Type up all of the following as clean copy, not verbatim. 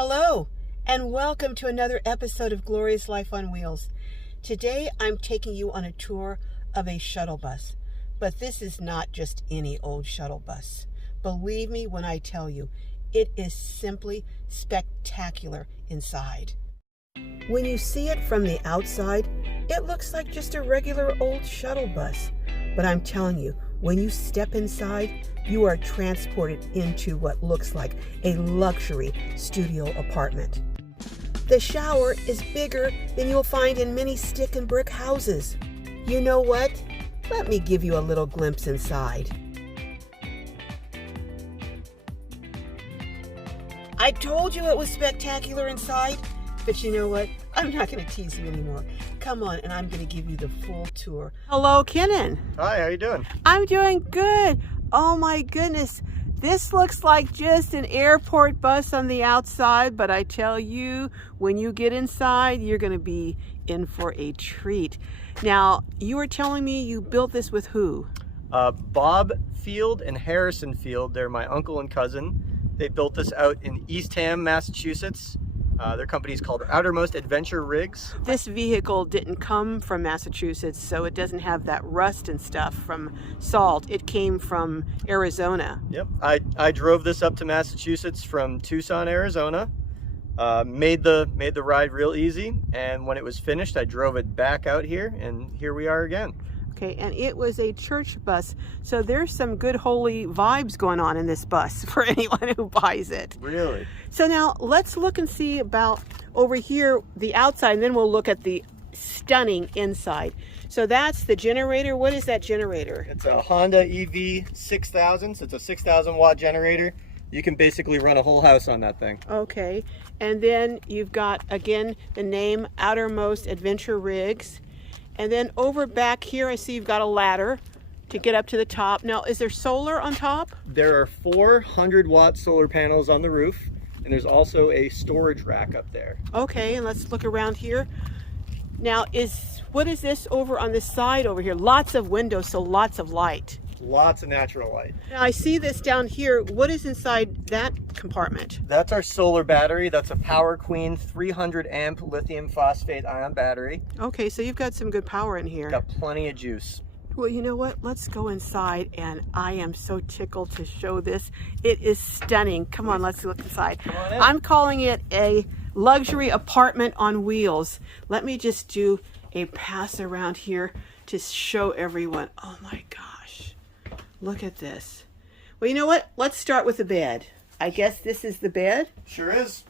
Hello, and welcome to another episode of Glorious Life on Wheels. Today, I'm taking you on a tour of a shuttle bus. But this is not just any old shuttle bus. Believe me when I tell you, it is simply spectacular inside. When you see it from the outside, it looks like just a regular old shuttle bus. But I'm telling you, when you step inside, you are transported into what looks like a luxury studio apartment. The shower is bigger than you'll find in many stick and brick houses. You know what? Let me give you a little glimpse inside. I told you it was spectacular inside, but you know what? I'm not going to tease you anymore. Come on, and I'm going to give you the full tour. Hello, Kenan. Hi, how you doing? I'm doing good. Oh my goodness. This looks like just an airport bus on the outside, but I tell you, when you get inside, you're going to be in for a treat. Now, you were telling me you built this with who? Bob Field and Harrison Field. They're my uncle and cousin. They built this out in Eastham, Massachusetts. Their company is called Outermost Adventure Rigs. This vehicle didn't come from Massachusetts, so it doesn't have that rust and stuff from salt. It came from Arizona. Yep, I drove this up to Massachusetts from Tucson, Arizona. Made the ride real easy, and when it was finished, I drove it back out here, and here we are again. Okay, and it was a church bus, so there's some good holy vibes going on in this bus for anyone who buys it. Really? So now let's look and see about over here, the outside, and then we'll look at the stunning inside. So that's the generator. What is that generator? It's a Honda EV 6000, so it's a 6,000 watt generator. You can basically run a whole house on that thing. Okay, and then you've got, again, the name Outermost Adventure Rigs. And then over back here, I see you've got a ladder to get up to the top. Now, is there solar on top? There are 400 watt solar panels on the roof, and there's also a storage rack up there. Okay, and let's look around here. Now, what is this over on this side over here? Lots of windows, so lots of light. Lots of natural light. Now, I see this down here. What is inside that compartment? That's our solar battery. That's a Power Queen 300 amp lithium phosphate ion battery. Okay, so you've got some good power in here. Got plenty of juice. Well, you know what? Let's go inside, and I am so tickled to show this. It is stunning. Come on, let's look inside. Come on in. I'm calling it a luxury apartment on wheels. Let me just do a pass around here to show everyone. Oh my gosh. Look at this. Well, you know what? Let's start with the bed. I guess this is the bed. Sure is.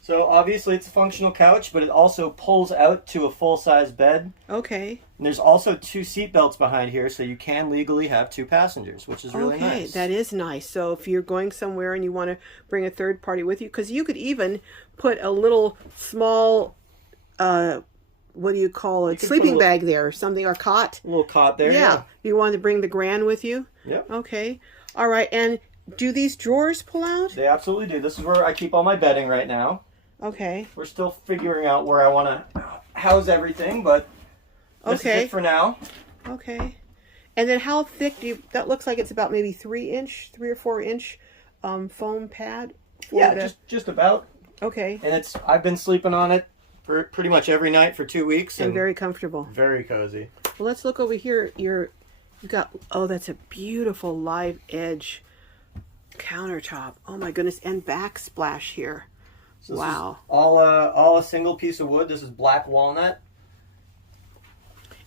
So obviously it's a functional couch, but it also pulls out to a full-size bed. Okay. And there's also 2 seat belts behind here, so you can legally have 2 passengers, which is really nice. Okay, that is nice. So if you're going somewhere and you want to bring a third party with you, because you could even put a little small, what do you call it? Sleeping bag there or something, or cot. A little cot there. Yeah. You want to bring the grand with you? Yep. Okay. All right. And do these drawers pull out? They absolutely do. This is where I keep all my bedding right now. Okay. We're still figuring out where I want to house everything, but this is it for now. Okay. And then how thick do you, that looks like it's about maybe 3 or 4 inch foam pad? Yeah, just about. Okay. And I've been sleeping on it for pretty much every night for 2 weeks. And very comfortable. Very cozy. Well, let's look over here. You've got, oh, that's a beautiful live edge countertop. Oh my goodness. And backsplash here. So wow. This is all a single piece of wood. This is black walnut.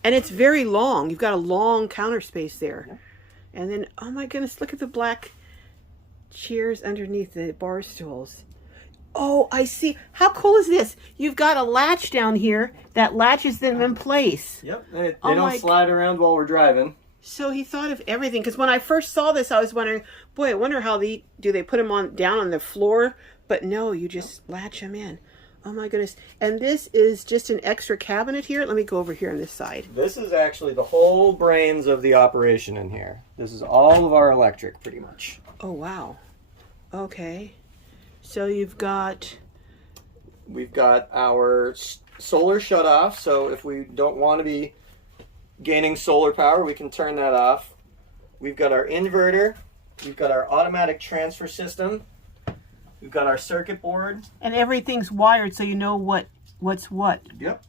And it's very long. You've got a long counter space there. Yeah. And then, oh my goodness, look at the black chairs underneath the bar stools. Oh, I see. How cool is this? You've got a latch down here that latches them in place. Yep. They don't slide around while we're driving. So he thought of everything. Because when I first saw this, I was wondering, boy, I wonder how do they put them down on the floor? But no, you just latch them in. Oh my goodness. And this is just an extra cabinet here. Let me go over here on this side. This is actually the whole brains of the operation in here. This is all of our electric, pretty much. Oh, wow. Okay. So we've got our solar shut off. So if we don't want to be gaining solar power, we can turn that off. We've got our inverter. We've got our automatic transfer system. We've got our circuit board. And everything's wired so you know what's what. Yep.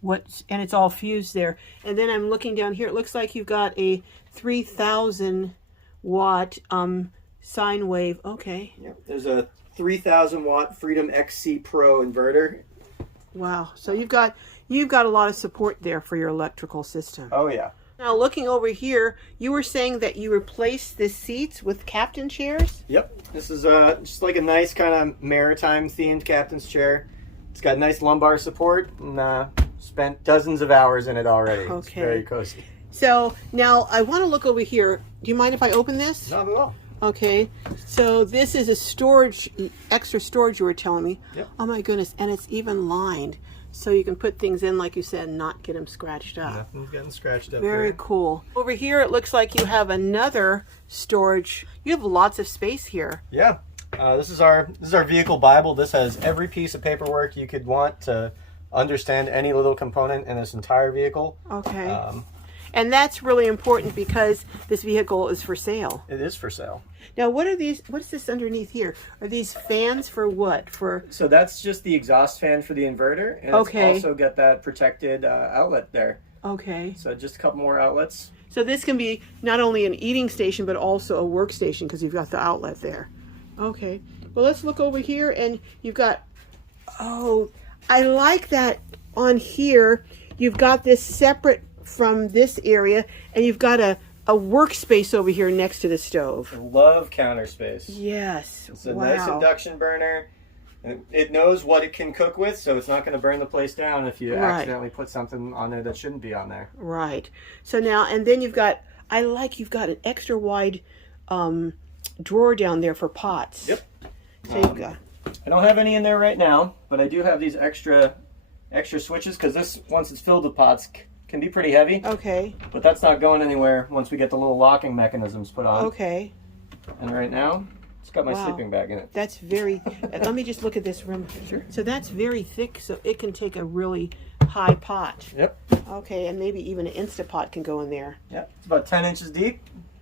And it's all fused there. And then I'm looking down here. It looks like you've got a 3,000 watt sine wave. Okay. Yep. There's a 3,000 watt Freedom XC Pro inverter. Wow. So you've got a lot of support there for your electrical system. Oh yeah. Now looking over here, you were saying that you replaced the seats with captain chairs? Yep. This is just like a nice kind of maritime themed captain's chair. It's got nice lumbar support and spent dozens of hours in it already. Okay. It's very cozy. So now I want to look over here. Do you mind if I open this? Not at all. Okay. So this is a storage, extra storage you were telling me. Yep. Oh my goodness. And it's even lined. So you can put things in, like you said, and not get them scratched up. Nothing's getting scratched up. Very cool. Over here, it looks like you have another storage. You have lots of space here. Yeah. This is our vehicle Bible. This has every piece of paperwork you could want to understand any little component in this entire vehicle. Okay. And that's really important because this vehicle is for sale. It is for sale. Now, what are these? What is this underneath here? Are these fans for what? So that's just the exhaust fan for the inverter, and Okay. it's also got that protected outlet there. Okay. So just a couple more outlets. So this can be not only an eating station, but also a workstation because you've got the outlet there. Okay. Well, let's look over here, and you've got, oh, I like that on here. You've got this separate from this area, and you've got a workspace over here next to the stove. I love counter space. Yes. It's a wow. nice induction burner. It knows what it can cook with, so it's not going to burn the place down if you Right. accidentally put something on there that shouldn't be on there. Right. So now, and then you've got an extra wide drawer down there for pots. Yep. So you've got. I don't have any in there right now, but I do have these extra switches because this, once it's filled with pots, can be pretty heavy. Okay. But that's not going anywhere once we get the little locking mechanisms put on. Okay. And right now, it's got my Wow. sleeping bag in it. That's very. Let me just look at this room. Sure. So that's very thick, so it can take a really high pot. Yep. Okay, and maybe even an Instapot can go in there. Yep. It's about 10 inches deep.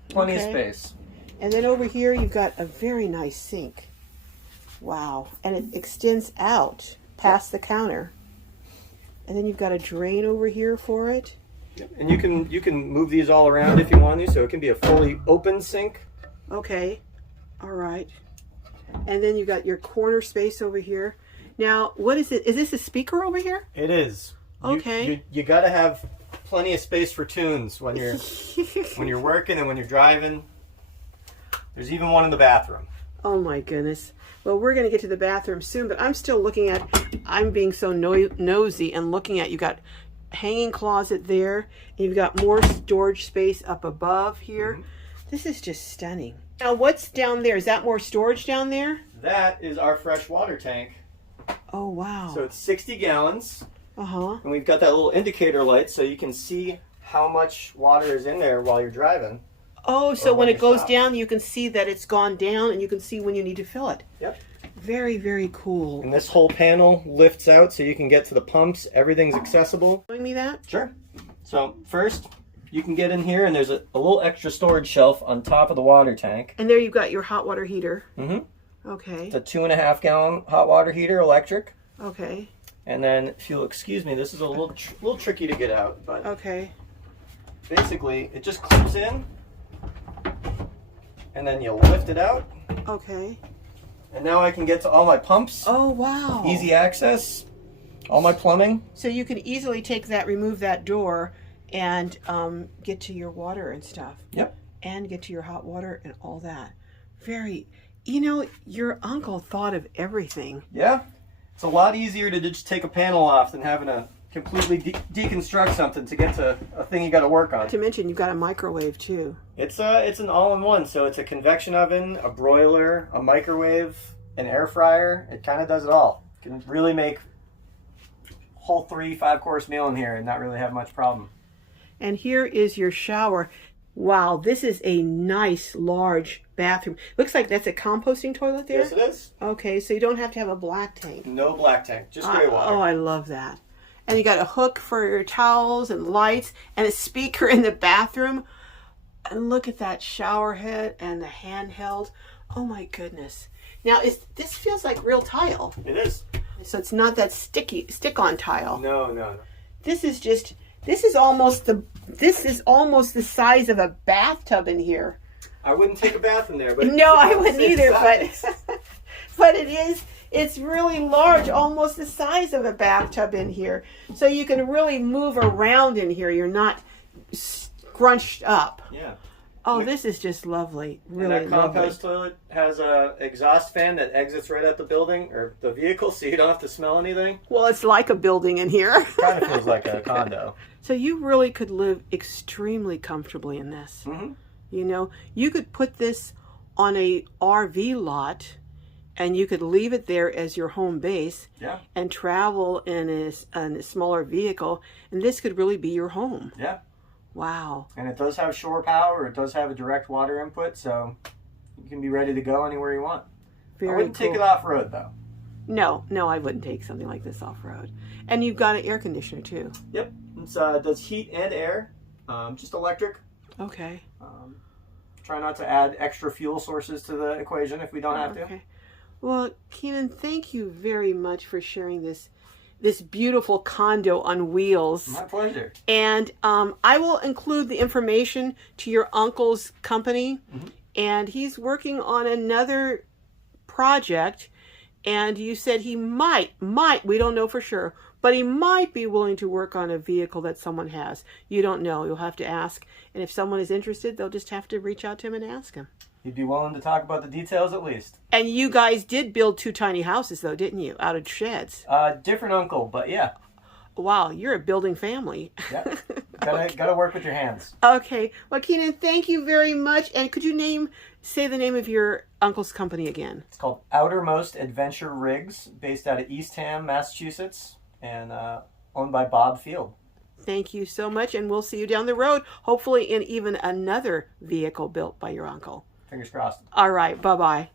Plenty of Okay. space. And then over here, you've got a very nice sink. Wow. And it extends out past the counter. And then you've got a drain over here for it. Yep. And you can move these all around if you want to, so it can be a fully open sink. Okay. All right. And then you've got your corner space over here. Now, what is it? Is this a speaker over here? It is. Okay. You got to have plenty of space for tunes when you're when you're working and when you're driving. There's even one in the bathroom. Oh my goodness. Well, we're going to get to the bathroom soon, but I'm still looking at, I'm being so nosy and looking at, you got hanging closet there, and you've got more storage space up above here. This is just stunning. Now, what's down there? Is that more storage down there? That is our fresh water tank. Oh, wow. So it's 60 gallons. Uh-huh. And we've got that little indicator light so you can see how much water is in there while you're driving. Oh, so Or when when it you goes stop. down, you can see that it's gone down, and you can see when you need to fill it. Yep. Very, very cool. And this whole panel lifts out so you can get to the pumps. Everything's accessible. Showing me that? Sure. So first, you can get in here and there's a little extra storage shelf on top of the water tank. And there you've got your hot water heater. Mm-hmm. Okay. It's a 2.5 gallon hot water heater, electric. Okay. And then, if you'll excuse me, this is a little tricky to get out, but Okay. basically it just clips in, and then you lift it out, Okay. and now I can get to all my pumps. Oh, wow. Easy access, all my plumbing. So you can easily take that, remove that door, and get to your water and stuff. Yep. And get to your hot water and all that. Very, you know, your uncle thought of everything. Yeah, it's a lot easier to just take a panel off than having to completely deconstruct something to get to a thing you got to work on. Not to mention, you've got a microwave too. It's an all-in-one, so it's a convection oven, a broiler, a microwave, an air fryer. It kind of does it all. You can really make whole 5-course meal in here and not really have much problem. And here is your shower. Wow, this is a nice, large bathroom. Looks like that's a composting toilet there? Yes, it is. Okay, so you don't have to have a black tank. No black tank, just gray water. Oh, I love that. And you got a hook for your towels and lights and a speaker in the bathroom. And look at that shower head and the handheld. Oh my goodness. Now, this feels like real tile. It is. So it's not that stick-on tile. No. This is almost the size of a bathtub in here. I wouldn't take a bath in there, but no, I wouldn't either. But it's really large, almost the size of a bathtub in here. So you can really move around in here. You're not scrunched up. Yeah. Oh, this is just lovely. Really and that compost toilet has a exhaust fan that exits right at the building or the vehicle, so you don't have to smell anything. Well, it's like a building in here. Kind of feels like a condo. So you really could live extremely comfortably in this. Mm-hmm. You know, you could put this on a RV lot, and you could leave it there as your home base. Yeah. And travel in a smaller vehicle, and this could really be your home. Yeah. Wow. And it does have shore power. It does have a direct water input, so you can be ready to go anywhere you want. I wouldn't take it off-road, though. No, I wouldn't take something like this off-road. And you've got an air conditioner, too. Yep. It does heat and air, just electric. Okay. Try not to add extra fuel sources to the equation if we don't have to. Okay. Well, Kenan, thank you very much for sharing this beautiful condo on wheels. My pleasure. And I will include the information to your uncle's company. Mm-hmm. And he's working on another project. And you said he might, we don't know for sure, but he might be willing to work on a vehicle that someone has. You don't know. You'll have to ask. And if someone is interested, they'll just have to reach out to him and ask him. He'd be willing to talk about the details at least. And you guys did build 2 tiny houses, though, didn't you? Out of sheds. Different uncle, but yeah. Wow, you're a building family. Yeah. Gotta work with your hands. Okay. Well, Kenan, thank you very much. And could you say the name of your uncle's company again? It's called Outermost Adventure Rigs, based out of Eastham, Massachusetts, and owned by Bob Field. Thank you so much, and we'll see you down the road, hopefully in even another vehicle built by your uncle. Fingers crossed. All right. Bye-bye.